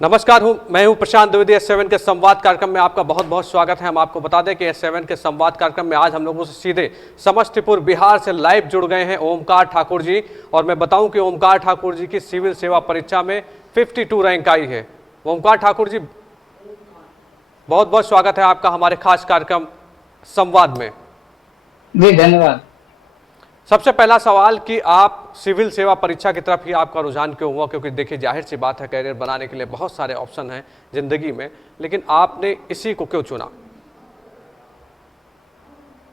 नमस्कार मैं हूं प्रशांत द्विवेदी। S7 के संवाद कार्यक्रम में आपका बहुत बहुत स्वागत है। हम आपको बता दें कि S7 के संवाद कार्यक्रम में आज हम लोगों से सीधे समस्तीपुर बिहार से लाइव जुड़ गए हैं ओमकार ठाकुर जी। और मैं बताऊं कि ओमकार ठाकुर जी की सिविल सेवा परीक्षा में 52 रैंक आई है। ओमकार ठाकुर जी, बहुत बहुत स्वागत है आपका हमारे खास कार्यक्रम संवाद में। जी धन्यवाद। सबसे पहला सवाल कि आप सिविल सेवा परीक्षा की तरफ ही आपका रुझान क्यों हुआ? क्योंकि देखिए, जाहिर सी बात है, कैरियर बनाने के लिए बहुत सारे ऑप्शन हैं जिंदगी में, लेकिन आपने इसी को क्यों चुना?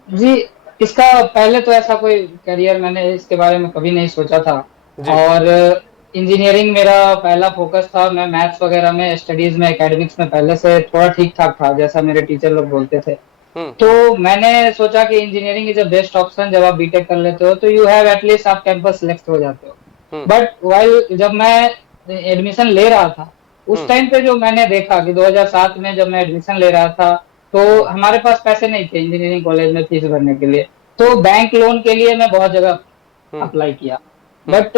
जी, इसका पहले तो ऐसा कोई करियर मैंने इसके बारे में कभी नहीं सोचा था। जी। और इंजीनियरिंग मेरा पहला फोकस था। मैं मैथ्स वगैरह में, स्टडीज में, एकेडमिक्स में पहले से थोड़ा ठीक ठाक था, जैसा मेरे टीचर लोग बोलते थे। तो मैंने सोचा कि engineering is a best option. जब आप बीटेक कर लेते हो तो यू हैव एटलीस्ट, आप कैंपस सिलेक्ट हो जाते हो। बट वाइल जब मैं एडमिशन ले रहा था, उस टाइम पे जो मैंने देखा कि 2007 में जब मैं एडमिशन ले रहा था, तो हमारे पास पैसे नहीं थे इंजीनियरिंग कॉलेज में फीस भरने के लिए। तो बैंक लोन के लिए मैं बहुत जगह अप्लाई किया, बट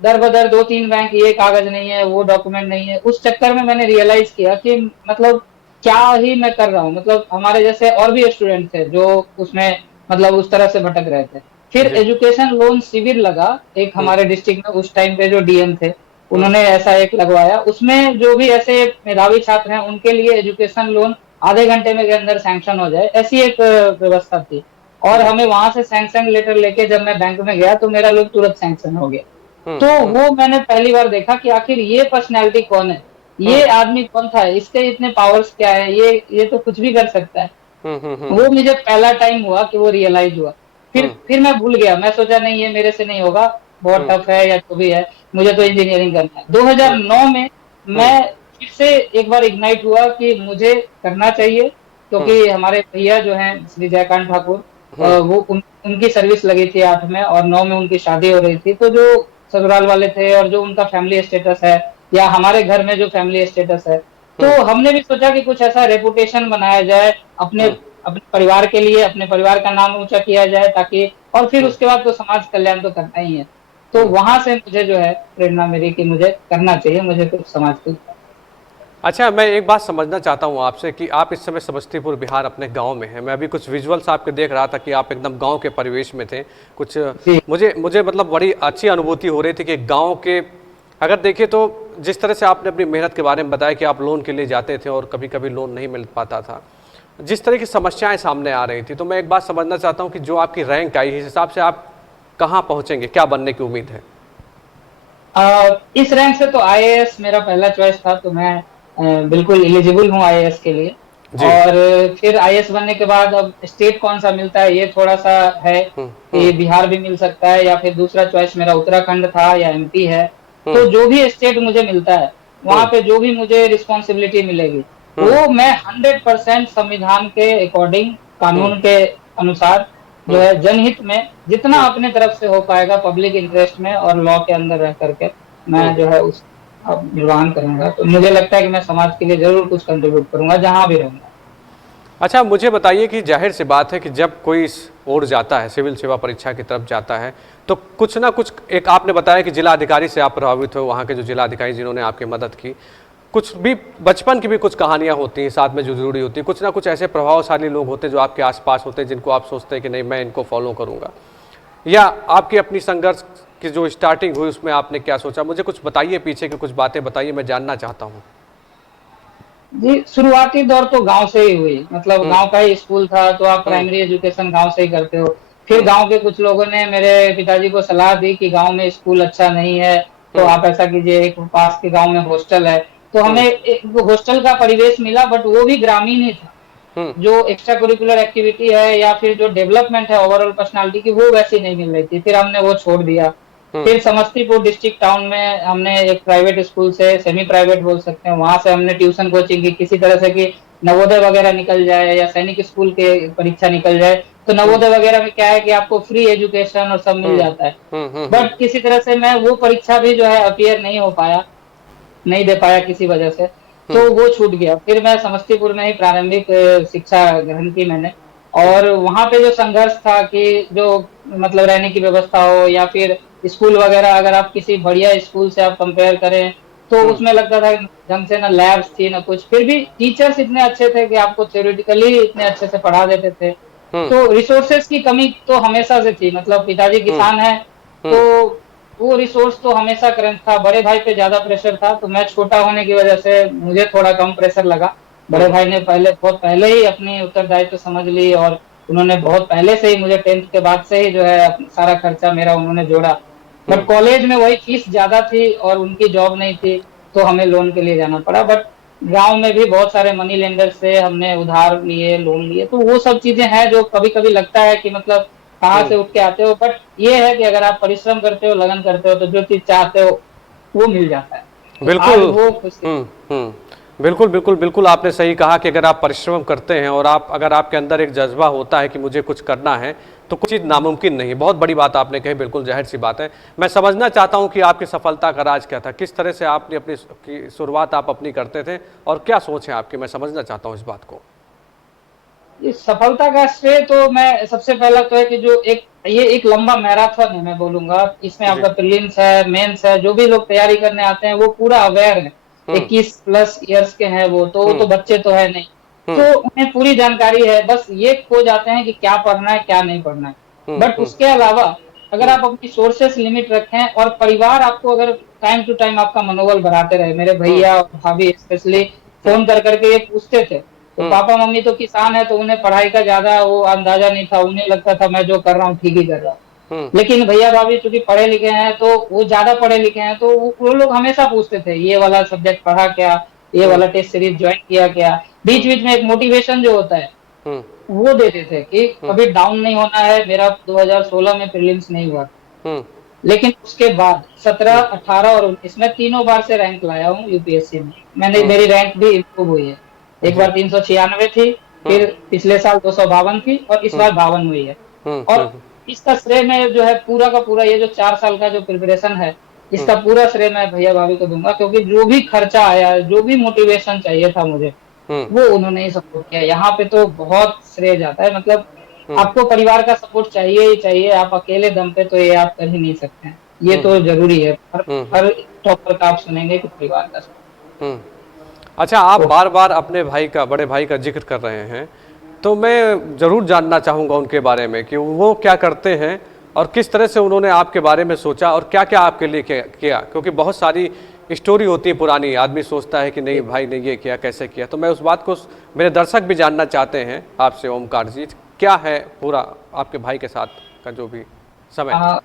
दर बदर 2-3 बैंक, ये कागज नहीं है, वो डॉक्यूमेंट नहीं है। उस चक्कर में मैंने रियलाइज किया कि मतलब क्या ही मैं कर रहा हूँ। मतलब हमारे जैसे और भी स्टूडेंट थे जो उसमें मतलब उस तरह से भटक रहे थे। फिर एजुकेशन लोन शिविर लगा एक हमारे डिस्ट्रिक्ट में, उस टाइम पे जो डीएम थे उन्होंने ऐसा एक लगवाया। उसमें जो भी ऐसे मेधावी छात्र हैं उनके लिए एजुकेशन लोन आधे घंटे में के अंदर सैंक्शन हो जाए, ऐसी एक व्यवस्था थी। और हमें वहां से सैंक्शन लेटर लेके जब मैं बैंक में गया तो मेरा लोन तुरंत सैंक्शन हो गया। तो वो मैंने पहली बार देखा कि आखिर ये पर्सनैलिटी कौन है, ये आदमी कौन था, इसके इतने पावर्स क्या है, ये तो कुछ भी कर सकता है। वो मुझे पहला टाइम हुआ कि वो रियलाइज हुआ। फिर मैं भूल गया, मैं सोचा नहीं ये मेरे से नहीं होगा, बहुत टफ है या जो भी है, मुझे तो इंजीनियरिंग करना है। 2009 में मैं फिर से एक बार इग्नाइट हुआ कि मुझे करना चाहिए, क्योंकि हमारे भैया जो हैं श्री जयकांत ठाकुर, वो उनकी सर्विस लगी थी 8 में, और 9 में उनकी शादी हो रही थी। तो जो ससुराल वाले थे और जो उनका फैमिली स्टेटस है, या हमारे घर में जो फैमिली स्टेटस है, तो हमने भी सोचा कि कुछ ऐसा रेपुटेशन बनाया जाए अपने अपने परिवार के लिए, अपने परिवार का नाम ऊंचा किया जाए, ताकि और फिर उसके बाद तो समाज कल्याण तो करना ही है। तो वहां से मुझे जो है प्रेरणा मिली कि मुझे करना चाहिए, मुझे कुछ समाज के। अच्छा, मैं एक बात समझना चाहता हूँ आपसे कि आप इस समय समस्तीपुर बिहार अपने गांव में हैं। मैं अभी कुछ विजुअल्स आपके देख रहा था कि आप एकदम गांव के परिवेश में थे। कुछ मुझे मुझे मतलब बड़ी अच्छी अनुभूति हो रही थी कि गांव के, अगर देखिए तो जिस तरह से आपने अपनी मेहनत के बारे में बताया कि आप लोन के लिए जाते थे और कभी कभी लोन नहीं मिल पाता था, जिस तरह की समस्याएं सामने आ रही थी, तो मैं एक बात समझना चाहता हूँ कि जो आपकी रैंक आई, इस हिसाब से आप कहाँ पहुँचेंगे, क्या बनने की उम्मीद है? इस रैंक से तो आईएएस मेरा पहला चॉइस था, तो मैं बिल्कुल एलिजिबल हूँ आईएएस के लिए। जी। और फिर आईएएस बनने के बाद अब स्टेट कौन सा मिलता है, ये थोड़ा सा है कि बिहार भी मिल सकता है, या फिर दूसरा चॉइस मेरा उत्तराखंड था या एमपी है। तो जो भी स्टेट मुझे मिलता है, वहां पे जो भी मुझे रिस्पॉन्सिबिलिटी मिलेगी, वो मैं 100% संविधान के अकॉर्डिंग, कानून के अनुसार, जो है जनहित में जितना अपने तरफ से हो पाएगा, पब्लिक इंटरेस्ट में और लॉ के अंदर रह करके, मैं जो है उस अब निर्वहन करूंगा। तो मुझे लगता है कि मैं समाज के लिए जरूर कुछ कंट्रीब्यूट करूंगा जहां भी रहूंगा। अच्छा, मुझे बताइए कि जाहिर सी बात है कि जब कोई इस ओर जाता है, सिविल सेवा परीक्षा की तरफ जाता है, तो कुछ ना कुछ, एक आपने बताया कि जिला अधिकारी से आप प्रभावित हो, वहाँ के जो जिला अधिकारी जिन्होंने आपकी मदद की, कुछ भी बचपन की भी कुछ कहानियाँ होती हैं साथ में जो जुड़ी होती है, कुछ ना कुछ ऐसे प्रभावशाली लोग होते हैं जो आपके आसपास होते हैं, जिनको आप सोचते हैं कि नहीं, मैं इनको फॉलो करूँगा, या आपकी अपनी संघर्ष की जो स्टार्टिंग हुई उसमें आपने क्या सोचा? मुझे कुछ बताइए, पीछे की कुछ बातें बताइए, मैं जानना चाहता हूँ। जी, शुरुआती दौर तो गांव से ही हुई। मतलब गांव का ही स्कूल था, तो आप प्राइमरी एजुकेशन गांव से ही करते हो। फिर गांव के कुछ लोगों ने मेरे पिताजी को सलाह दी कि गांव में स्कूल अच्छा नहीं है, तो आप ऐसा कीजिए, एक पास के गांव में हॉस्टल है। तो हमें एक हॉस्टल का परिवेश मिला, बट वो भी ग्रामीण ही था। जो एक्स्ट्रा करिकुलर एक्टिविटी है या फिर जो डेवलपमेंट है ओवरऑल पर्सनालिटी की, वो वैसी नहीं मिल रही थी। फिर हमने वो छोड़ दिया। फिर समस्तीपुर डिस्ट्रिक्ट टाउन में हमने एक प्राइवेट स्कूल से, सेमी प्राइवेट बोल सकते हैं, वहां से हमने ट्यूशन कोचिंग की, किसी तरह से कि नवोदय वगैरह निकल जाए या सैनिक स्कूल के परीक्षा निकल जाए। तो नवोदय वगैरह में क्या है कि आपको फ्री एजुकेशन और सब मिल जाता है। बट किसी तरह से मैं वो परीक्षा भी जो है अपियर नहीं हो पाया, नहीं दे पाया किसी वजह से, तो वो छूट गया। फिर मैं समस्तीपुर में ही प्रारंभिक शिक्षा ग्रहण की मैंने। और वहां पे जो संघर्ष था कि जो मतलब रहने की व्यवस्था हो या फिर स्कूल वगैरह, अगर आप किसी बढ़िया स्कूल से आप कंपेयर करें तो उसमें लगता था ढंग से ना लैब्स थी ना कुछ, फिर भी टीचर्स इतने अच्छे थे कि आपको थ्योरेटिकली इतने अच्छे से पढ़ा देते थे। तो रिसोर्सेस की कमी तो हमेशा से थी, मतलब पिताजी किसान है तो वो रिसोर्स तो हमेशा क्रंच था। बड़े भाई पे ज्यादा प्रेशर था, तो मैं छोटा होने की वजह से मुझे थोड़ा कम प्रेशर लगा। बड़े भाई ने बहुत पहले ही अपनी उत्तरदायित्व समझ ली, और उन्होंने बहुत पहले से ही मुझे 10th के बाद से ही जो है सारा खर्चा मेरा उन्होंने जोड़ा। बट कॉलेज में वही फीस ज्यादा थी और उनकी जॉब नहीं थी, तो हमें लोन के लिए जाना पड़ा। बट गांव में भी बहुत सारे मनी लेंडर से हमने उधार लिए, लोन लिए, तो वो सब चीजें हैं जो कभी कभी लगता है कि मतलब कहाँ से उठ के आते हो। बट ये है कि अगर आप परिश्रम करते हो, लगन करते हो, तो जो चीज चाहते हो वो मिल जाता है। तो आज बिल्कुल। वो खुशी। बिल्कुल बिल्कुल बिल्कुल, आपने सही कहा कि अगर आप परिश्रम करते हैं और अगर आपके अंदर एक जज्बा होता है कि मुझे कुछ करना है, तो कुछ चीज़ नामुमकिन नहीं है। बहुत बड़ी बात आपने कही, बिल्कुल जाहिर सी बात है। मैं समझना चाहता हूं कि आपकी सफलता का राज क्या था, किस तरह से आपने की शुरुआत आप अपनी करते थे और क्या सोच है आपकी, मैं समझना चाहता हूं इस बात को। इस सफलता का श्रेय तो मैं सबसे पहला तो है कि जो ये एक लंबा मैराथन है मैं बोलूंगा। इसमें जी। आपका प्रीलिम्स है, मेंस है, जो भी लोग तैयारी करने आते हैं वो पूरा अवेयर है। हम्म 21+ ईयर्स के हैं वो हम्म तो बच्चे तो है नहीं, हम्म तो उन्हें पूरी जानकारी है। बस ये खो जाते हैं कि क्या पढ़ना है क्या नहीं पढ़ना है। बट हम्म उसके अलावा अगर हम्म आप अपनी सोर्सेस लिमिट रखें और परिवार आपको अगर टाइम टू टाइम आपका मनोबल बढ़ाते रहे। मेरे हम्म भैया और भाभी स्पेशली हम्म फोन कर करके ये पूछते थे। तो हम्म पापा मम्मी तो किसान है, तो उन्हें पढ़ाई का ज्यादा वो अंदाजा नहीं था, उन्हें लगता था मैं जो कर रहा हूँ ठीक ही कर रहा हूँ। हम्म लेकिन भैया भाभी चूंकि पढ़े लिखे हैं, तो वो ज्यादा पढ़े लिखे हैं, तो वो लोग हमेशा पूछते थे ये वाला सब्जेक्ट पढ़ा क्या, ये हम्म वाला टेस्ट सीरीज ज्वाइन किया क्या। बीच हम्म बीच में एक मोटिवेशन जो होता है हम्म वो देते थे कि हम्म कभी डाउन नहीं होना है। मेरा 2016 में प्रीलिम्स नहीं हुआ, हम्म लेकिन उसके बाद 17, 18 और 19 में तीनों बार से रैंक लाया हूँ यूपीएससी में। हम्म मेरी रैंक भी इम्प्रूव हुई है। एक जी। बार 396 थी, हम्म फिर पिछले साल 252 थी, और इस हम्म बार 52 हुई है। हम्म और हम्म इसका श्रेय मैं जो है पूरा का पूरा ये जो 4 साल का जो प्रिपरेशन है, हम्म इसका पूरा श्रेय मैं भैया भाभी को दूंगा, क्योंकि जो भी खर्चा आया, जो भी मोटिवेशन चाहिए था मुझे, हम्म वो उन्होंने ही सपोर्ट किया। यहाँ पे तो बहुत श्रेय जाता है। मतलब हम्म आपको परिवार का सपोर्ट चाहिए ही चाहिए। आप अकेले दम पे तो ये आप कर ही नहीं सकते हैं, ये हम्म तो जरूरी है। हम्म हर टॉपर का आप सुनेंगे कि परिवार का support। हम्म। अच्छा, आप तो बार बार अपने भाई का, बड़े भाई का जिक्र कर रहे हैं, तो मैं ज़रूर जानना चाहूँगा उनके बारे में कि वो क्या करते हैं और किस तरह से उन्होंने आपके बारे में सोचा और क्या क्या आपके लिए किया, क्योंकि बहुत सारी स्टोरी होती है पुरानी, आदमी सोचता है कि नहीं भाई ने ये किया, कैसे किया। तो मैं उस बात को, मेरे दर्शक भी जानना चाहते हैं आपसे ओमकार जी, क्या है पूरा आपके भाई के साथ का जो भी समय था। आ,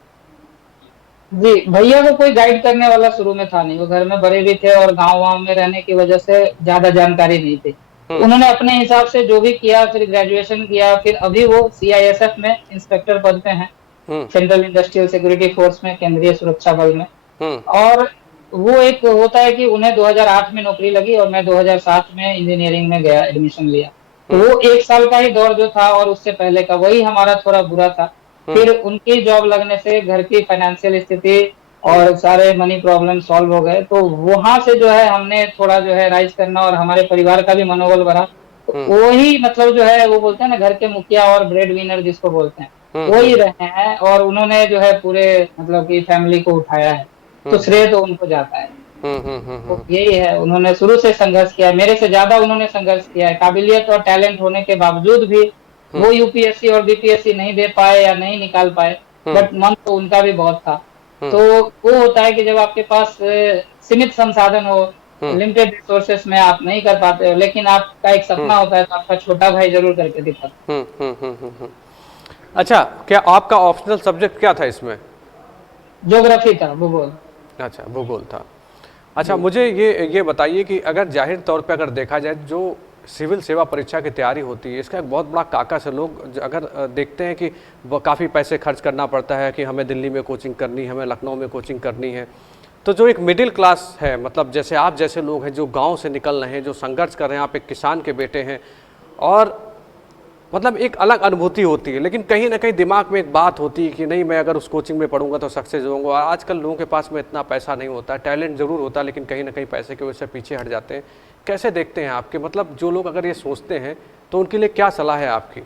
जी, भैया को कोई गाइड करने वाला शुरू में था नहीं। वो घर में बड़े भी थे और गांव वाँव में रहने की वजह से ज्यादा जानकारी नहीं थी। तो हम्म उन्होंने अपने हिसाब से जो भी किया, फिर ग्रेजुएशन किया, फिर अभी वो सीआईएसएफ में इंस्पेक्टर पद पे हैं, हम्म सेंट्रल इंडस्ट्रियल सिक्योरिटी फोर्स में, केंद्रीय सुरक्षा बल में। हम्म और वो एक होता है कि उन्हें 2008 में नौकरी लगी और मैं 2007 में इंजीनियरिंग में गया, एडमिशन लिया। तो हम्म वो 1 साल का ही दौर जो था और उससे पहले का वही हमारा थोड़ा बुरा था। हम्म फिर उनकी जॉब लगने से घर की फाइनेंशियल स्थिति हम्म और सारे मनी प्रॉब्लम सॉल्व हो गए। तो वहां से जो है हमने थोड़ा जो है राइज करना और हमारे परिवार का भी मनोबल बढ़ा। तो हम्म वही मतलब जो है वो बोलते हैं ना, घर के मुखिया और ब्रेड विनर जिसको बोलते हैं, वही हम्म रहे हैं। और उन्होंने जो है पूरे मतलब की फैमिली को उठाया है, तो हम्म श्रेय तो उनको जाता है। हम्म हम्म हम्म तो हम्म यही है, उन्होंने शुरू से संघर्ष किया है, मेरे से ज्यादा उन्होंने संघर्ष किया है। काबिलियत और टैलेंट होने के बावजूद भी हम्म वो यूपीएससी और बीपीएससी नहीं दे पाए या नहीं निकाल पाए। हम्म बट मन तो उनका भी बहुत था। हम्म तो वो होता है कि जब आपके पास सीमित संसाधन हो, हम्म लिमिटेड रिसोर्सेस में आप नहीं कर पाते हो, लेकिन आपका एक हम्म सपना होता है, तो आपका छोटा भाई जरूर करके दिखाता है। हम्म। अच्छा, क्या आपका ऑप्शनल सब्जेक्ट क्या था इसमें। ज्योग्राफी था, भूगोल। अच्छा, भूगोल था। अच्छा, जी। मुझे ये बताइए कि अगर जाहिर तौर पे अगर देखा जाए, जो सिविल सेवा परीक्षा की तैयारी होती है, इसका एक बहुत बड़ा काकस है। लोग अगर देखते हैं कि वो काफ़ी पैसे खर्च करना पड़ता है कि हमें दिल्ली में कोचिंग करनी है, हमें लखनऊ में कोचिंग करनी है। तो जो एक मिडिल क्लास है, मतलब जैसे आप जैसे लोग हैं जो गांव से निकल रहे हैं, जो संघर्ष कर रहे हैं, आप एक किसान के बेटे हैं, और मतलब एक अलग अनुभूति होती है, लेकिन कहीं ना कहीं दिमाग में एक बात होती है कि नहीं, मैं अगर उस कोचिंग में पढ़ूंगा तो सक्सेस होऊंगा। और आजकल लोगों के पास में इतना पैसा नहीं होता, टैलेंट ज़रूर होता है, लेकिन कहीं ना कहीं पैसे की वजह से पीछे हट जाते हैं। कैसे देखते हैं आपके, मतलब जो लोग अगर ये सोचते हैं तो उनके लिए क्या सलाह है आपकी।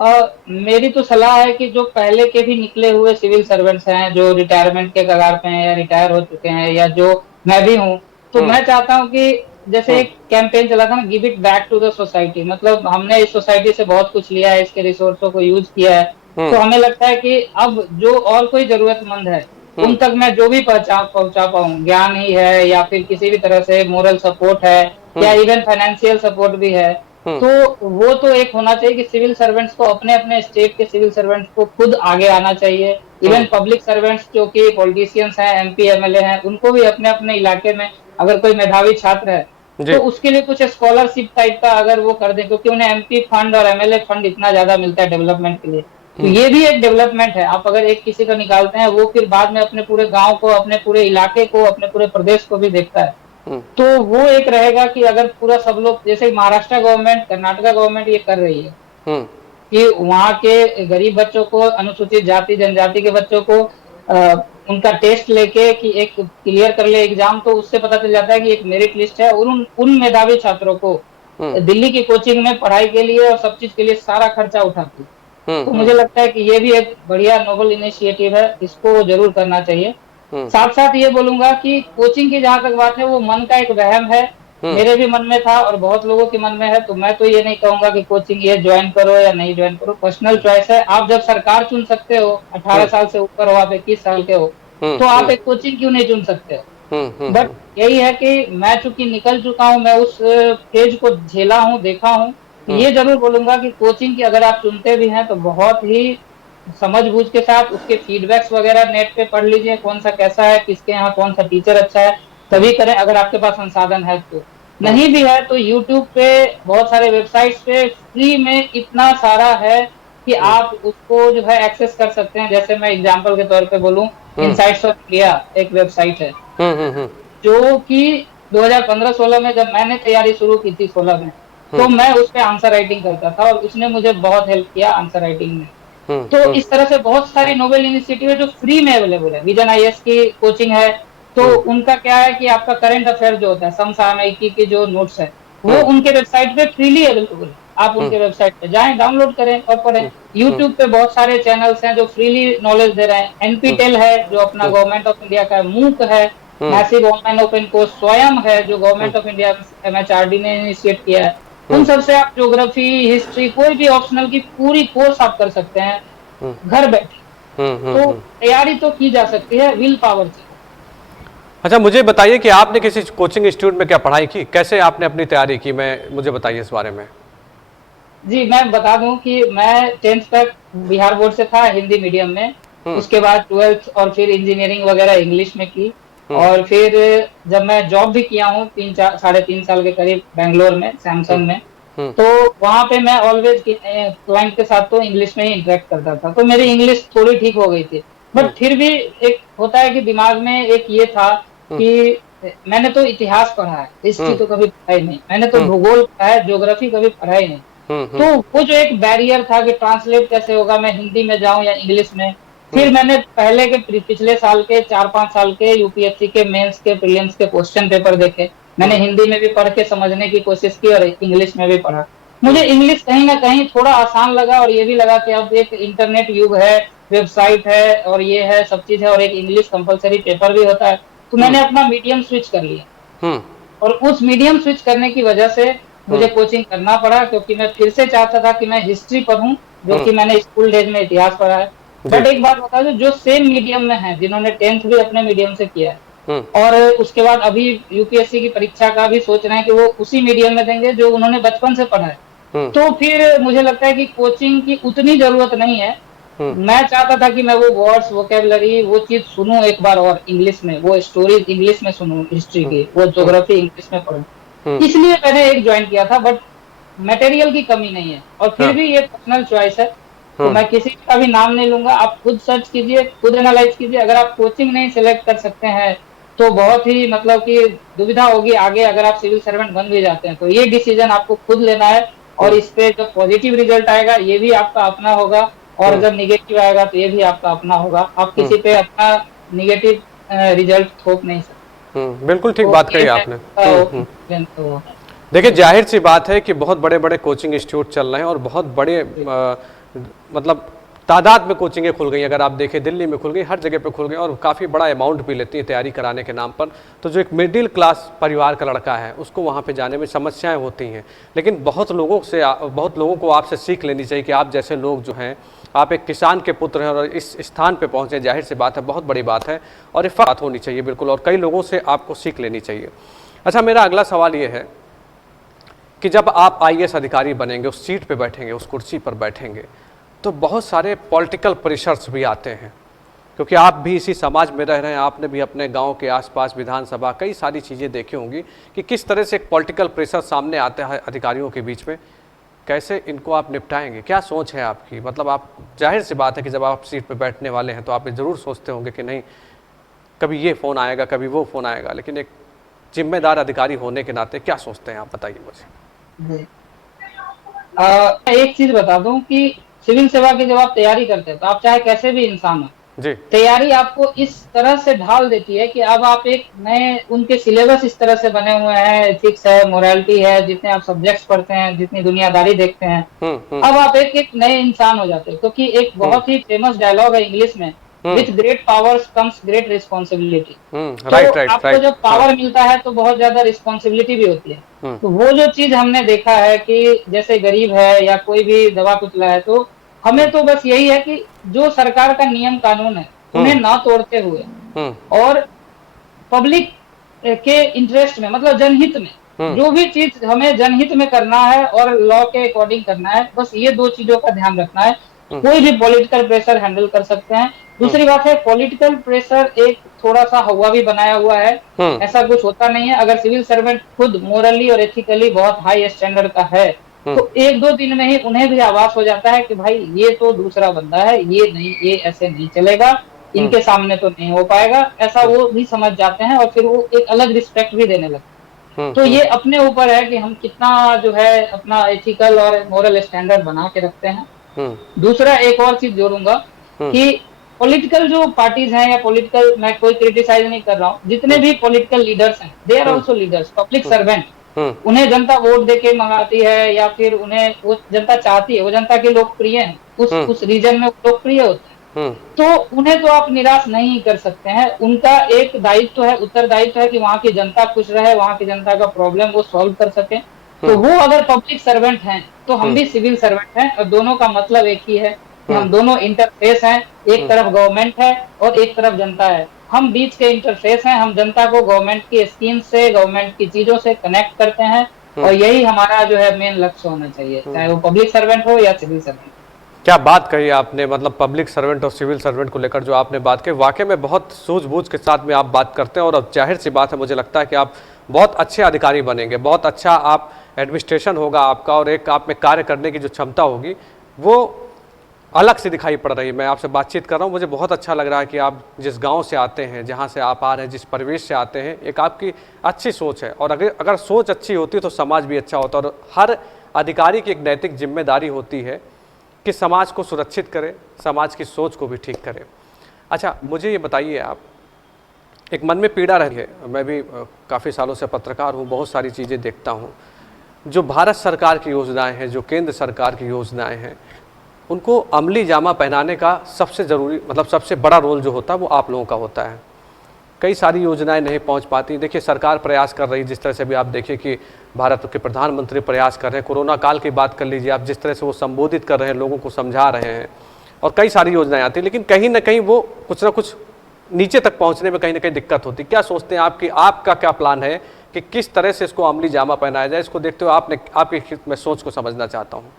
मेरी तो सलाह है कि जो पहले के भी निकले हुए सिविल सर्वेंट्स हैं, जो रिटायरमेंट के कगार पे हैं या रिटायर हो चुके हैं, या जो मैं भी हूँ, तो मैं चाहता हूँ कि जैसे एक कैंपेन चला था ना, give it back to the society, मतलब हमने इस सोसाइटी से बहुत कुछ लिया है, इसके रिसोर्सों को यूज किया है, तो हमें लगता है कि अब जो और कोई जरूरतमंद है उन तक मैं जो भी पहुंचा पाऊं, ज्ञान ही है या फिर किसी भी तरह से मोरल सपोर्ट है या इवन फाइनेंशियल सपोर्ट भी है, तो वो तो एक होना चाहिए कि सिविल सर्वेंट्स को अपने अपने स्टेट के सिविल सर्वेंट्स को खुद आगे आना चाहिए। इवन पब्लिक सर्वेंट्स जो कि पॉलिटिशियंस हैं, एमपी एमएलए हैं, उनको भी अपने अपने इलाके में अगर कोई मेधावी छात्र है तो उसके लिए कुछ स्कॉलरशिप टाइप का अगर वो कर दें, क्योंकि उन्हें एमपी फंड और एमएलए फंड इतना ज्यादा मिलता है डेवलपमेंट के लिए, तो ये भी एक डेवलपमेंट है। आप अगर एक किसी का निकालते हैं, वो फिर बाद में अपने पूरे गांव को, अपने पूरे इलाके को, अपने पूरे प्रदेश को भी देखता है, तो वो एक रहेगा कि अगर पूरा सब लोग, जैसे महाराष्ट्र गवर्नमेंट, कर्नाटका गवर्नमेंट ये कर रही है कि वहाँ के गरीब बच्चों को, अनुसूचित जाति जनजाति के बच्चों को उनका टेस्ट लेके कि एक क्लियर कर ले एग्जाम, तो उससे पता चल जाता है कि एक मेरिट लिस्ट है, और उन मेधावी छात्रों को दिल्ली की कोचिंग में पढ़ाई के लिए और सब चीज के लिए सारा खर्चा उठाती है। तो मुझे लगता है कि ये भी एक बढ़िया नोबल इनिशिएटिव है, इसको जरूर करना चाहिए। साथ साथ ये बोलूंगा कि कोचिंग की जहां तक बात है, वो मन का एक वहम है, मेरे भी मन में था और बहुत लोगों के मन में है, तो मैं तो ये नहीं कहूंगा कि कोचिंग ये ज्वाइन करो या नहीं ज्वाइन करो, पर्सनल चॉइस है। आप जब सरकार चुन सकते हो, 18 साल से ऊपर हो, आप 21 साल के हो, तो आप एक कोचिंग क्यों नहीं चुन सकते हो। बट यही है कि मैं चूंकि निकल चुका हूँ, मैं उस फेज को झेला हूँ, देखा हूँ, ये जरूर बोलूंगा कि कोचिंग की अगर आप चुनते भी हैं तो बहुत ही समझ बूझ के साथ उसके फीडबैक्स वगैरह नेट पे पढ़ लीजिए, कौन सा कैसा है, किसके यहाँ कौन सा टीचर अच्छा है, तभी करें अगर आपके पास संसाधन है तो। नहीं भी है तो यूट्यूब पे बहुत सारे वेबसाइट्स पे फ्री में इतना सारा है कि आप उसको जो है एक्सेस कर सकते हैं। जैसे मैं एग्जांपल के तौर पे बोलूं, इनसाइट्स ऑफ इंडिया एक वेबसाइट है जो कि 2015-16 में जब मैंने तैयारी शुरू की थी 16 में, तो मैं उस पे आंसर राइटिंग करता था और उसने मुझे बहुत हेल्प किया आंसर राइटिंग में। तो इस तरह से बहुत सारी नोबल इनिशिएटिव है जो फ्री में अवेलेबल है। विजन आईएएस की कोचिंग है, तो उनका क्या है कि आपका करंट अफेयर जो होता है, समसामयिकी के जो नोट्स है, वो उनके वेबसाइट पे फ्रीली अवेलेबल है। आप उनके वेबसाइट पे जाएं, डाउनलोड करें और पढ़ें। यूट्यूब पे बहुत सारे चैनल्स हैं जो फ्रीली नॉलेज दे रहे हैं। एनपीटेल है जो अपना गवर्नमेंट ऑफ इंडिया का, मूक है, मैसिव ऑनलाइन ओपन कोर्स, स्वयं है जो गवर्नमेंट ऑफ इंडिया एमएचआरडी ने इनिशिएट किया है। उन सबसे आप ज्योग्राफी, हिस्ट्री, कोई भी ऑप्शनल की पूरी कोर्स आप कर सकते हैं घर बैठे। तो तैयारी तो की जा सकती है विल पावर से। अच्छा, मुझे बताइए कि आपने किसी कोचिंग इंस्टीट्यूट में क्या पढ़ाई की, कैसे आपने अपनी तैयारी की, मुझे बताइए इस बारे में। जी, मैं बता दूं कि मैं 10th तक बिहार बोर्ड से था, हिंदी मीडियम में। उसके बाद 12th और फिर इंजीनियरिंग वगैरह इंग्लिश में की, और फिर जब मैं जॉब भी किया हूँ 3-3.5 साल के करीब बेंगलोर में, सैमसंग में, तो वहां पे मैं ऑलवेज क्लाइंट के साथ तो इंग्लिश में ही इंटरेक्ट करता था, तो मेरी इंग्लिश थोड़ी ठीक हो गई थी। बट फिर भी एक होता है कि दिमाग में एक ये था कि मैंने तो इतिहास पढ़ा है, हिस्ट्री तो कभी पढ़ाई नहीं, मैंने तो भूगोल पढ़ा है, ज्योग्राफी कभी पढ़ाई नहीं। तो वो जो एक बैरियर था कि ट्रांसलेट कैसे होगा, मैं हिंदी में जाऊं या इंग्लिश में। फिर मैंने पहले के पिछले साल के 4-5 साल के यूपीएससी के मेंस के प्रीलिम्स के क्वेश्चन पेपर देखे, मैंने हिंदी में भी पढ़ के समझने की कोशिश की और इंग्लिश में भी पढ़ा। मुझे इंग्लिश कहीं ना कहीं थोड़ा आसान लगा, और ये भी लगा कि अब एक इंटरनेट युग है, वेबसाइट है और ये है, सब चीज है, और एक इंग्लिश कंपलसरी पेपर भी होता है, तो मैंने अपना मीडियम स्विच कर लिया। और उस मीडियम स्विच करने की वजह से मुझे कोचिंग करना पड़ा, क्योंकि मैं फिर से चाहता था कि मैं हिस्ट्री पढूं, जो कि मैंने स्कूल डेज में इतिहास पढ़ा है। बट एक बात बता दूं, जो सेम मीडियम में है, जिन्होंने 10th भी अपने मीडियम से किया है और उसके बाद अभी यूपीएससी की परीक्षा का भी सोच रहे हैं कि वो उसी मीडियम में देंगे जो उन्होंने बचपन से पढ़ा है, तो फिर मुझे लगता है कि कोचिंग की उतनी जरूरत नहीं है। मैं चाहता था कि मैं वो वर्ड्स, वोकेबलरी, वो चीज सुनूं एक बार और इंग्लिश में, वो स्टोरीज इंग्लिश में सुनूं, हिस्ट्री की, वो ज्योग्राफी इंग्लिश में पढ़ूं, इसलिए मैंने एक ज्वाइन किया था। बट मटेरियल की कमी नहीं है, और फिर भी ये पर्सनल चॉइस है, तो मैं किसी का भी नाम नहीं लूंगा। आप खुद सर्च कीजिए, खुद एनालाइज कीजिए। अगर आप कोचिंग नहीं सिलेक्ट कर सकते हैं तो बहुत ही मतलब कि दुविधा होगी आगे, अगर आप सिविल सर्वेंट बन भी जाते हैं तो ये डिसीजन आपको खुद लेना है, और इस पे जब पॉजिटिव रिजल्ट आएगा ये भी आपका अपना होगा, और जब निगेटिव आएगा तो ये भी आपका अपना होगा। आप किसी पे अपना निगेटिव रिजल्ट थोप नहीं सकते। बिल्कुल ठीक बात कही आपने। देखिए, जाहिर सी बात है कि बहुत बड़े बड़े कोचिंग इंस्टीट्यूट चल रहे हैं और बहुत बड़े मतलब तादाद में कोचिंगें खुल गई, अगर आप देखें दिल्ली में खुल गई, हर जगह पे खुल गई और काफ़ी बड़ा अमाउंट भी लेती है तैयारी कराने के नाम पर। तो जो एक मिडिल क्लास परिवार का लड़का है उसको वहाँ पे जाने में समस्याएं होती हैं। लेकिन बहुत लोगों को आपसे सीख लेनी चाहिए कि आप जैसे लोग जो हैं, आप एक किसान के पुत्र हैं और इस स्थान पे पहुँचे, जाहिर सी बात है, बहुत बड़ी बात है और ये बात होनी चाहिए बिल्कुल, और कई लोगों से आपको सीख लेनी चाहिए। अच्छा, मेरा अगला सवाल ये है कि जब आप IAS अधिकारी बनेंगे, उस सीट पे बैठेंगे, उस कुर्सी पर बैठेंगे, तो बहुत सारे पॉलिटिकल प्रेशर्स भी आते हैं, क्योंकि आप भी इसी समाज में रह रहे हैं, आपने भी अपने गांव के आसपास विधानसभा कई सारी चीज़ें देखी होंगी कि किस तरह से एक पॉलिटिकल प्रेशर सामने आता है अधिकारियों के बीच में। कैसे इनको आप निपटाएंगे, क्या सोच है आपकी? मतलब आप, जाहिर सी बात है कि जब आप सीट पर बैठने वाले हैं तो आप ज़रूर सोचते होंगे कि नहीं, कभी ये फ़ोन आएगा, कभी वो फ़ोन आएगा, लेकिन एक जिम्मेदार अधिकारी होने के नाते क्या सोचते हैं आप, बताइए मुझे। एक चीज बता दूं कि सिविल सेवा की जब आप तैयारी करते हैं तो आप चाहे कैसे भी इंसान हो जी, तैयारी आपको इस तरह से ढाल देती है कि अब आप एक नए, उनके सिलेबस इस तरह से बने हुए हैं, एथिक्स है, मोरालिटी है, जितने आप सब्जेक्ट्स पढ़ते हैं, जितनी दुनियादारी देखते हैं, अब आप एक नए इंसान हो जाते हैं। क्योंकि एक बहुत ही फेमस डायलॉग है इंग्लिश में, with great powers comes great responsibility. तो आपको जब पावर मिलता है तो बहुत ज्यादा रिस्पॉन्सिबिलिटी भी होती है। तो वो जो चीज हमने देखा है कि जैसे गरीब है या कोई भी दबा कुचला है, तो हमें तो बस यही है कि जो सरकार का नियम कानून है उन्हें ना तोड़ते हुए और पब्लिक के इंटरेस्ट में, मतलब जनहित में, जो भी चीज हमें जनहित में करना है और लॉ के अकॉर्डिंग करना है, बस ये दो चीजों का ध्यान रखना है। कोई भी पॉलिटिकल प्रेशर हैंडल कर सकते हैं। दूसरी बात है, पॉलिटिकल प्रेशर एक थोड़ा सा हवा भी बनाया हुआ है, ऐसा कुछ होता नहीं है। अगर सिविल सर्वेंट खुद मोरली और एथिकली बहुत हाई स्टैंडर्ड का है तो एक दो दिन में ही उन्हें भी आभास हो जाता है कि भाई ये तो दूसरा बंदा है, ये नहीं, ये ऐसे नहीं चलेगा, इनके सामने तो नहीं हो पाएगा, ऐसा वो भी समझ जाते हैं और फिर वो एक अलग रिस्पेक्ट भी देने लगते हैं। तो ये अपने ऊपर है कि हम कितना जो है अपना एथिकल और मोरल स्टैंडर्ड बना के रखते हैं। दूसरा एक और चीज जोड़ूंगा कि पॉलिटिकल जो पार्टीज हैं या पॉलिटिकल, मैं कोई क्रिटिसाइज नहीं कर रहा हूँ, जितने भी पॉलिटिकल लीडर्स हैं, they are also leaders, public servant. उन्हें जनता वोट देके मंगाती है या फिर उन्हें वो जनता चाहती है, वो जनता के लोकप्रिय हैं, उस रीजन में लोकप्रिय होते हैं, तो उन्हें तो आप निराश नहीं कर सकते हैं। उनका एक दायित्व है, उत्तरदायित्व है कि वहां की जनता खुश रहे, वहां की जनता का प्रॉब्लम वो सॉल्व कर सके। तो वो अगर पब्लिक सर्वेंट हैं तो हम भी सिविल सर्वेंट हैं, और दोनों का मतलब एक ही है कि हम दोनों इंटरफेस हैं। एक तरफ गवर्नमेंट है और एक तरफ जनता है, हम बीच के इंटरफेस हैं। हम जनता को गवर्नमेंट की स्कीम से, गवर्नमेंट की चीजों से कनेक्ट करते हैं, और यही हमारा जो है मेन लक्ष्य होना चाहिए, चाहे वो पब्लिक सर्वेंट हो या सिविल सर्वेंट। क्या बात कही आपने, मतलब पब्लिक सर्वेंट और सिविल सर्वेंट को लेकर जो आपने बात की, वाकई में बहुत सूझबूझ के साथ में आप बात करते हैं, और अब जाहिर सी बात है, मुझे लगता है कि आप बहुत अच्छे अधिकारी बनेंगे, बहुत अच्छा आप एडमिनिस्ट्रेशन होगा आपका, और एक आप में कार्य करने की जो क्षमता होगी वो अलग से दिखाई पड़ रही है। मैं आपसे बातचीत कर रहा हूँ, मुझे बहुत अच्छा लग रहा है कि आप जिस गांव से आते हैं, जहाँ से आप आ रहे हैं, जिस परिवेश से आते हैं, एक आपकी अच्छी सोच है, और अगर सोच अच्छी होती है तो समाज भी अच्छा होता है। और हर अधिकारी की एक नैतिक जिम्मेदारी होती है कि समाज को सुरक्षित करे, समाज की सोच को भी ठीक करे। अच्छा, मुझे ये बताइए, आप, एक मन में पीड़ा रही है, मैं भी काफ़ी सालों से पत्रकार हूँ, बहुत सारी चीज़ें देखता हूँ, जो भारत सरकार की योजनाएं हैं, जो केंद्र सरकार की योजनाएं हैं, उनको अमली जामा पहनाने का सबसे ज़रूरी, मतलब सबसे बड़ा रोल जो होता है वो आप लोगों का होता है। कई सारी योजनाएं नहीं पहुंच पाती। देखिए, सरकार प्रयास कर रही, जिस तरह से भी आप देखिए कि भारत के प्रधानमंत्री प्रयास कर रहे हैं, कोरोना काल की बात कर लीजिए आप, जिस तरह से वो संबोधित कर रहे हैं, लोगों को समझा रहे हैं, और कई सारी योजनाएं आती हैं, लेकिन कहीं ना कहीं वो कुछ ना कुछ नीचे तक पहुँचने में कहीं ना कहीं दिक्कत होती है। क्या सोचते हैं आपकी, आपका क्या प्लान है कि किस तरह से इसको अमली जामा पहनाया जाए? इसको देखते हुए आपकी मैं सोच को समझना चाहता हूँ।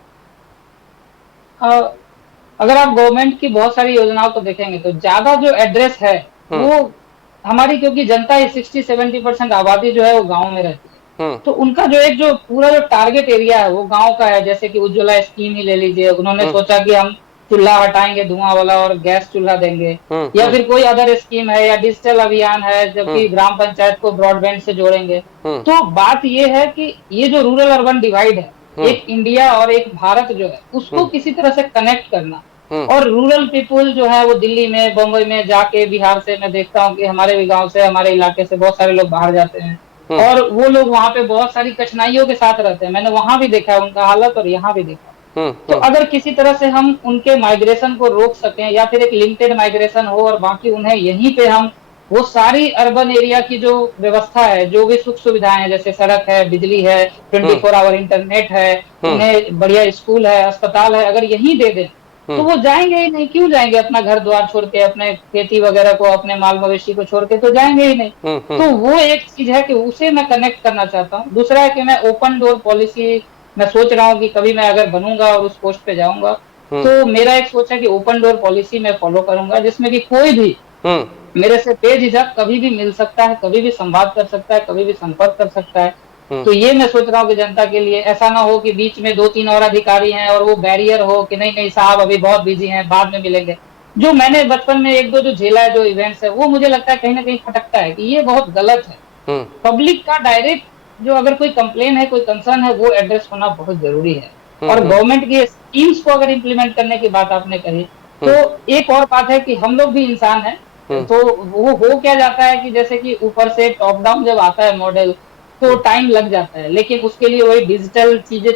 अगर आप गवर्नमेंट की बहुत सारी योजनाओं को देखेंगे तो ज्यादा जो एड्रेस है वो हमारी, क्योंकि जनता 60-70% आबादी जो है वो गांव में रहती है, तो उनका जो पूरा जो टारगेट एरिया है वो गांव का है। जैसे कि उज्ज्वला स्कीम ही ले लीजिए, उन्होंने सोचा कि हम चूल्हा हटाएंगे धुआं वाला और गैस चूल्हा देंगे, या फिर कोई अदर स्कीम है, या डिजिटल अभियान है, जबकि ग्राम पंचायत को ब्रॉडबैंड से जोड़ेंगे। तो बात ये है कि ये जो रूरल अर्बन डिवाइड है, एक इंडिया और एक भारत जो है उसको किसी तरह से कनेक्ट करना, और रूरल पीपुल जो है वो दिल्ली में, बम्बई में जाके, बिहार से मैं देखता हूँ कि हमारे भी गांव से, हमारे इलाके से बहुत सारे लोग बाहर जाते हैं, और वो लोग वहाँ पे बहुत सारी कठिनाइयों के साथ रहते हैं। मैंने वहां भी देखा है उनका हालत और यहाँ भी देखा। तो अगर किसी तरह से हम उनके माइग्रेशन को रोक सकें या फिर एक लिमिटेड माइग्रेशन हो और बाकी उन्हें यहीं पे हम वो सारी अर्बन एरिया की जो व्यवस्था है, जो भी सुख सुविधाएं हैं, जैसे सड़क है, बिजली है, 24 आवर इंटरनेट है, उन्हें बढ़िया स्कूल है, अस्पताल है, अगर यहीं दे दें तो वो जाएंगे ही नहीं। क्यों जाएंगे अपना घर द्वार छोड़ के, अपने खेती वगैरह को, अपने माल मवेशी को छोड़ के? तो जाएंगे ही नहीं। तो वो एक चीज है कि उसे मैं कनेक्ट करना चाहता हूँ। दूसरा है कि मैं ओपन डोर पॉलिसी, मैं सोच रहा हूँ कि कभी मैं अगर बनूंगा और उस पोस्ट पे जाऊंगा तो मेरा एक सोच है कि ओपन डोर पॉलिसी मैं फॉलो करूंगा, जिसमें कि कोई भी मेरे से बेझिझक कभी भी मिल सकता है, कभी भी संवाद कर सकता है, कभी भी संपर्क कर सकता है। तो ये मैं सोच रहा हूँ कि जनता के लिए ऐसा ना हो कि बीच में 2-3 और अधिकारी हैं और वो बैरियर हो कि नहीं नहीं साहब अभी बहुत बिजी हैं, बाद में मिलेंगे। जो मैंने बचपन में 1-2 जो झेला है, जो इवेंट्स है, वो मुझे लगता है कहीं ना कहीं खटकता है कि ये बहुत गलत है। पब्लिक का डायरेक्ट जो अगर कोई कंप्लेन है, कोई कंसर्न है, वो एड्रेस होना बहुत जरूरी है। और गवर्नमेंट की स्कीम्स को अगर इम्प्लीमेंट करने की बात आपने कही, तो एक और बात है कि हम लोग भी इंसान हैं। तो वो हो क्या जाता है कि जैसे कि ऊपर से टॉप डाउन जब आता है मॉडल तो टाइम लग जाता है, लेकिन उसके लिए वही डिजिटल चीजें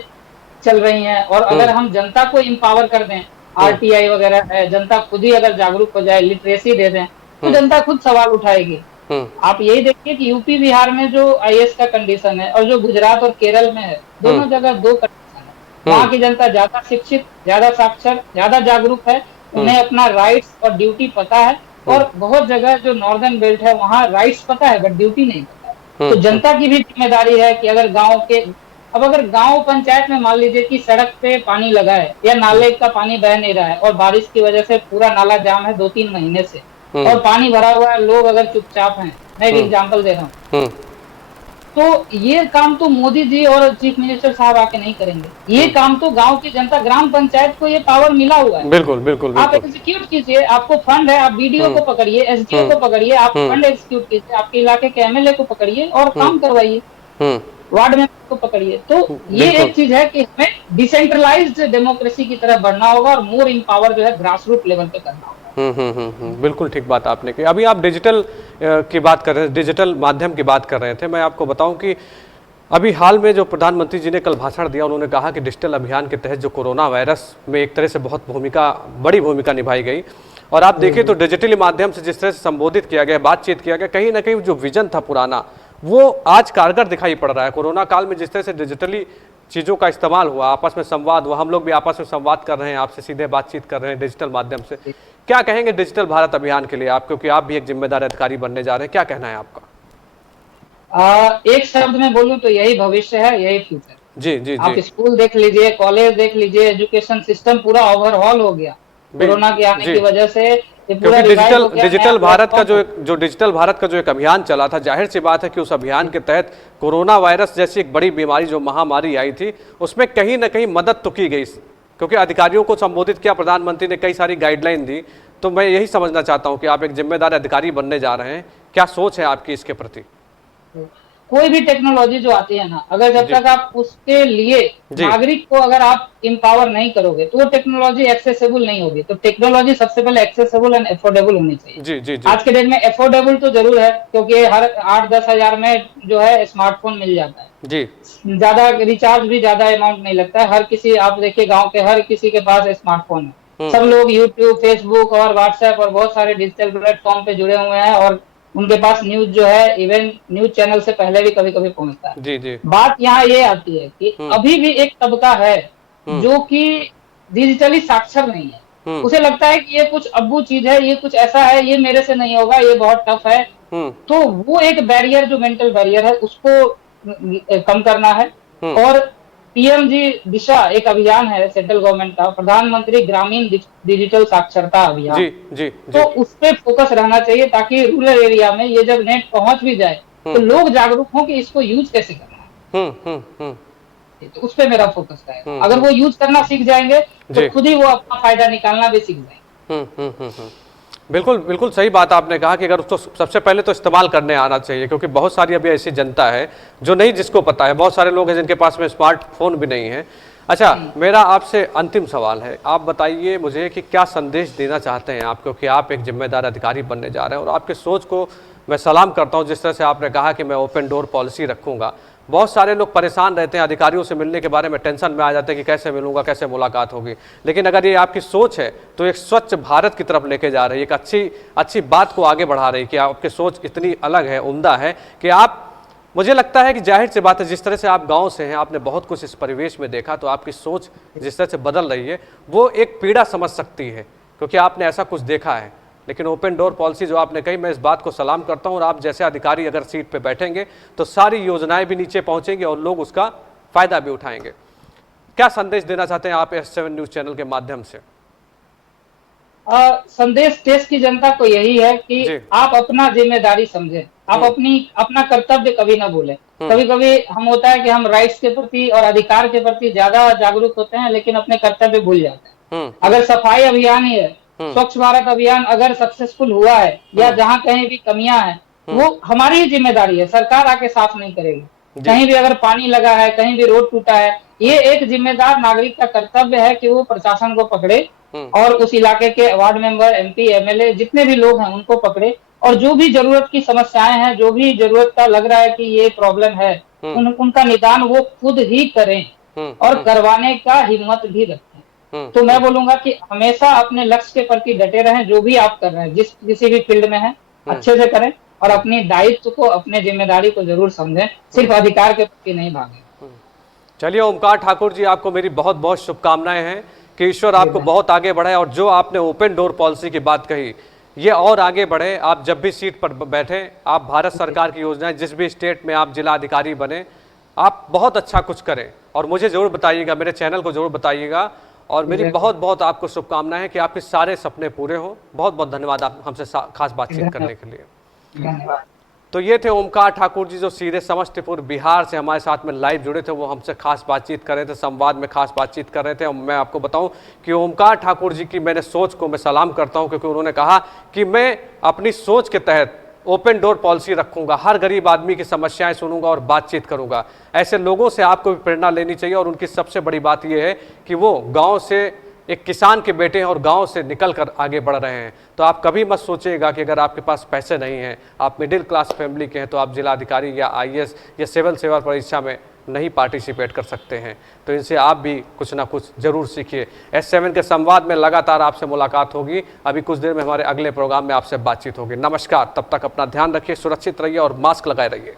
चल रही हैं। और अगर हम जनता को एम्पावर कर दें, आरटीआई वगैरह है, जनता खुद ही अगर जागरूक हो जाए, लिटरेसी दे दें, तो जनता खुद सवाल उठाएगी। आप यही देखिए कि यूपी बिहार में जो आईएएस का कंडीशन है और जो गुजरात और केरल में है, दोनों जगह 2 कंडीशन है। वहाँ की जनता ज्यादा शिक्षित, ज्यादा साक्षर, ज्यादा जागरूक है, उन्हें अपना राइट्स और ड्यूटी पता है। और बहुत जगह जो नॉर्दर्न बेल्ट है वहाँ राइट्स पता है बट ड्यूटी नहीं पता है। तो जनता की भी जिम्मेदारी है कि अगर गांव के, अब अगर गांव पंचायत में मान लीजिए कि सड़क पे पानी लगा है या नाले का पानी बह नहीं रहा है और बारिश की वजह से पूरा नाला जाम है 2-3 महीने से, और पानी भरा हुआ है, लोग अगर चुपचाप हैं, मैं एक एग्जाम्पल दे रहा हूँ, तो ये काम तो मोदी जी और चीफ मिनिस्टर साहब आके नहीं करेंगे। ये काम तो गांव की जनता, ग्राम पंचायत को ये पावर मिला हुआ है। बिल्कुल बिल्कुल आप एग्जीक्यूट कीजिए, आपको फंड है, आप बीडीओ को पकड़िए, एसडीओ को पकड़िए, आप फंड एग्जीक्यूट कीजिए, आपके इलाके के एमएलए को पकड़िए और काम करवाइए, वार्ड मेंबर को पकड़िए। तो ये एक चीज है कि हमें डिसेंट्रलाइज्ड डेमोक्रेसी की तरफ बढ़ना होगा और मोर इम्पावर जो है ग्रास रूट लेवल पे करना होगा। बिल्कुल ठीक बात आपने की। अभी आप डिजिटल की बात कर रहे थे, डिजिटल माध्यम की बात कर रहे थे। मैं आपको बताऊं कि अभी हाल में जो प्रधानमंत्री जी ने कल भाषण दिया, उन्होंने कहा कि डिजिटल अभियान के तहत जो कोरोना वायरस में एक तरह से बहुत बड़ी भूमिका निभाई गई। और आप देखिए तो डिजिटली माध्यम से जिस तरह से संबोधित किया गया, बातचीत किया गया, कहीं ना कहीं जो विजन था पुराना, वो आज कारगर दिखाई पड़ रहा है। कोरोना काल में जिस तरह से डिजिटली चीज़ों का इस्तेमाल हुआ, आपस में संवाद हुआ, हम लोग भी आपस में संवाद कर रहे हैं, आपसे सीधे बातचीत कर रहे हैं डिजिटल माध्यम से। क्या कहेंगे डिजिटल भारत अभियान के लिए आप, क्योंकि आप भी एक जिम्मेदार अधिकारी बनने जा रहे हैं, क्या कहना है आपका? एक शब्द में बोलूं तो यही भविष्य है, यही फ्यूचर। जी जी आप स्कूल देख लीजिए, कॉलेज देख लीजिए, एजुकेशन सिस्टम पूरा ओवरहॉल हो गया कोरोना के आने की वजह से। क्योंकि डिजिटल भारत का जो डिजिटल भारत का जो एक अभियान चला था, जाहिर सी बात है कि उस अभियान के तहत कोरोना वायरस जैसी एक बड़ी बीमारी, जो महामारी आई थी, उसमें कहीं ना कहीं मदद तो की गई, क्योंकि अधिकारियों को संबोधित किया, प्रधानमंत्री ने कई सारी गाइडलाइन दी। तो मैं यही समझना चाहता हूं कि आप एक जिम्मेदार अधिकारी बनने जा रहे हैं, क्या सोच है आपकी इसके प्रति? कोई भी टेक्नोलॉजी जो आती है ना, अगर जब तक आप उसके लिए नागरिक को अगर आप एम्पावर नहीं करोगे तो वो टेक्नोलॉजी एक्सेसिबल नहीं होगी। तो टेक्नोलॉजी सबसे पहले एक्सेसिबल एंड अफोर्डेबल होनी चाहिए। जी, जी, जी। आज के डेट में अफोर्डेबल तो जरूर है, क्योंकि हर 8-10 हजार में जो है स्मार्टफोन मिल जाता है जी। ज्यादा रिचार्ज भी ज्यादा अमाउंट नहीं लगता है। हर किसी, आप देखिए गाँव के हर किसी के पास स्मार्टफोन है। सब लोग यूट्यूब, फेसबुक और व्हाट्सएप और बहुत सारे डिजिटल प्लेटफॉर्म पे जुड़े हुए हैं और उनके पास न्यूज जो है इवन न्यूज चैनल से पहले भी कभी कभी पहुंचता है। जी जी। बात यहाँ ये आती है कि अभी भी एक तबका है जो कि डिजिटली साक्षर नहीं है। उसे लगता है कि ये कुछ अब्बू चीज है, ये कुछ ऐसा है, ये मेरे से नहीं होगा, ये बहुत टफ है। तो वो एक बैरियर, जो मेंटल बैरियर है, उसको कम करना है। और पीएमजी दिशा एक अभियान है सेंट्रल गवर्नमेंट का, प्रधानमंत्री ग्रामीण डिजिटल साक्षरता अभियान। जी, जी, जी। तो उस पे फोकस रहना चाहिए ताकि रूरल एरिया में ये जब नेट पहुंच भी जाए तो लोग जागरूक हों कि इसको यूज कैसे करना है। तो उस पे मेरा फोकस है। अगर वो यूज करना सीख जाएंगे तो खुद ही वो अपना फायदा निकालना भी सीख जाएंगे। बिल्कुल बिल्कुल सही बात आपने कहा कि अगर उसको सबसे पहले तो इस्तेमाल करने आना चाहिए, क्योंकि बहुत सारी अभी ऐसी जनता है जो नहीं, जिसको पता है, बहुत सारे लोग हैं जिनके पास में स्मार्टफोन भी नहीं है। अच्छा, मेरा आपसे अंतिम सवाल है, आप बताइए मुझे कि क्या संदेश देना चाहते हैं आप, क्योंकि आप एक जिम्मेदार अधिकारी बनने जा रहे हैं और आपके सोच को मैं सलाम करता हूं। जिस तरह से आपने कहा कि मैं ओपन डोर पॉलिसी रखूंगा, बहुत सारे लोग परेशान रहते हैं, अधिकारियों से मिलने के बारे में टेंशन में आ जाते हैं कि कैसे मिलूंगा, कैसे मुलाकात होगी। लेकिन अगर ये आपकी सोच है तो एक स्वच्छ भारत की तरफ लेके जा रही है, एक अच्छी बात को आगे बढ़ा रही है कि आपकी सोच इतनी अलग है, उम्दा है कि आप, मुझे लगता है कि जाहिर सी बात है जिस तरह से आप गांव से हैं, आपने बहुत कुछ इस परिवेश में देखा, तो आपकी सोच जिस तरह से बदल रही है वो एक पीड़ा समझ सकती है, क्योंकि आपने ऐसा कुछ देखा है। लेकिन ओपन डोर पॉलिसी जो आपने कही, मैं इस बात को सलाम करता हूं, और आप जैसे अधिकारी अगर सीट पे बैठेंगे तो सारी योजनाएं भी नीचे पहुंचेंगी और लोग उसका फायदा भी उठाएंगे। क्या संदेश देना चाहते हैं आप S7 न्यूज चैनल के माध्यम से? संदेश देश की जनता को यही है कि आप अपना जिम्मेदारी समझें, आप अपना कर्तव्य कभी ना भूलें। कभी कभी हम होता है कि हम राइट्स के प्रति और अधिकार के प्रति ज्यादा जागरूक होते हैं, लेकिन अपने कर्तव्य भूल जाते हैं। अगर सफाई अभियान ही है, स्वच्छ भारत अभियान अगर सक्सेसफुल हुआ है या जहाँ कहीं भी कमियां हैं, वो हमारी ही जिम्मेदारी है, सरकार आके साफ नहीं करेगी। कहीं भी अगर पानी लगा है, कहीं भी रोड टूटा है, ये एक जिम्मेदार नागरिक का कर्तव्य है कि वो प्रशासन को पकड़े और उस इलाके के वार्ड मेंबर, MP, MLA जितने भी लोग हैं उनको पकड़े, और जो भी जरूरत की समस्याएं हैं, जो भी जरूरत का लग रहा है कि ये प्रॉब्लम है, उनका निदान वो खुद ही करें और करवाने का हिम्मत भी रखें। तो मैं बोलूंगा कि हमेशा अपने लक्ष्य के प्रति डटे रहें, जो भी आप कर रहे हैं, जिस किसी भी फील्ड में है, अच्छे से करें और अपनी दायित्व को, अपने जिम्मेदारी को जरूर समझें, सिर्फ अधिकार के प्रति नहीं भागें। चलिए ओमकार ठाकुर जी, आपको मेरी बहुत बहुत शुभकामनाएं हैं कि ईश्वर आपको बहुत आगे बढ़ाए, और जो आपने ओपन डोर पॉलिसी की बात कही ये और आगे बढ़े। आप जब भी सीट पर बैठे, आप भारत सरकार की योजनाएं, जिस भी स्टेट में आप जिला अधिकारी बने, आप बहुत अच्छा कुछ करें और मुझे ज़रूर बताइएगा, मेरे चैनल को ज़रूर बताइएगा। और मेरी बहुत बहुत आपको शुभकामनाएं हैं कि आपके सारे सपने पूरे हों। बहुत बहुत धन्यवाद आप हमसे खास बातचीत करने के लिए। धन्यवाद। तो ये थे ओमकार ठाकुर जी, जो सीधे समस्तीपुर बिहार से हमारे साथ में लाइव जुड़े थे। वो हमसे खास बातचीत कर रहे थे, संवाद में खास बातचीत कर रहे थे। और मैं आपको बताऊं कि ओमकार ठाकुर जी की मैंने सोच को मैं सलाम करता हूं, क्योंकि उन्होंने कहा कि मैं अपनी सोच के तहत ओपन डोर पॉलिसी रखूंगा, हर गरीब आदमी की समस्याएं सुनूंगा और बातचीत करूंगा। ऐसे लोगों से आपको भी प्रेरणा लेनी चाहिए। और उनकी सबसे बड़ी बात यह है कि वो गाँव से एक किसान के बेटे हैं और गांव से निकलकर आगे बढ़ रहे हैं। तो आप कभी मत सोचिएगा कि अगर आपके पास पैसे नहीं हैं, आप मिडिल क्लास फैमिली के हैं, तो आप जिलाधिकारी या IAS या सिविल सेवा परीक्षा में नहीं पार्टिसिपेट कर सकते हैं। तो इनसे आप भी कुछ ना कुछ जरूर सीखिए। S7 के संवाद में लगातार आपसे मुलाकात होगी। अभी कुछ देर में हमारे अगले प्रोग्राम में आपसे बातचीत होगी। नमस्कार, तब तक अपना ध्यान रखिए, सुरक्षित रहिए और मास्क लगाए रहिए।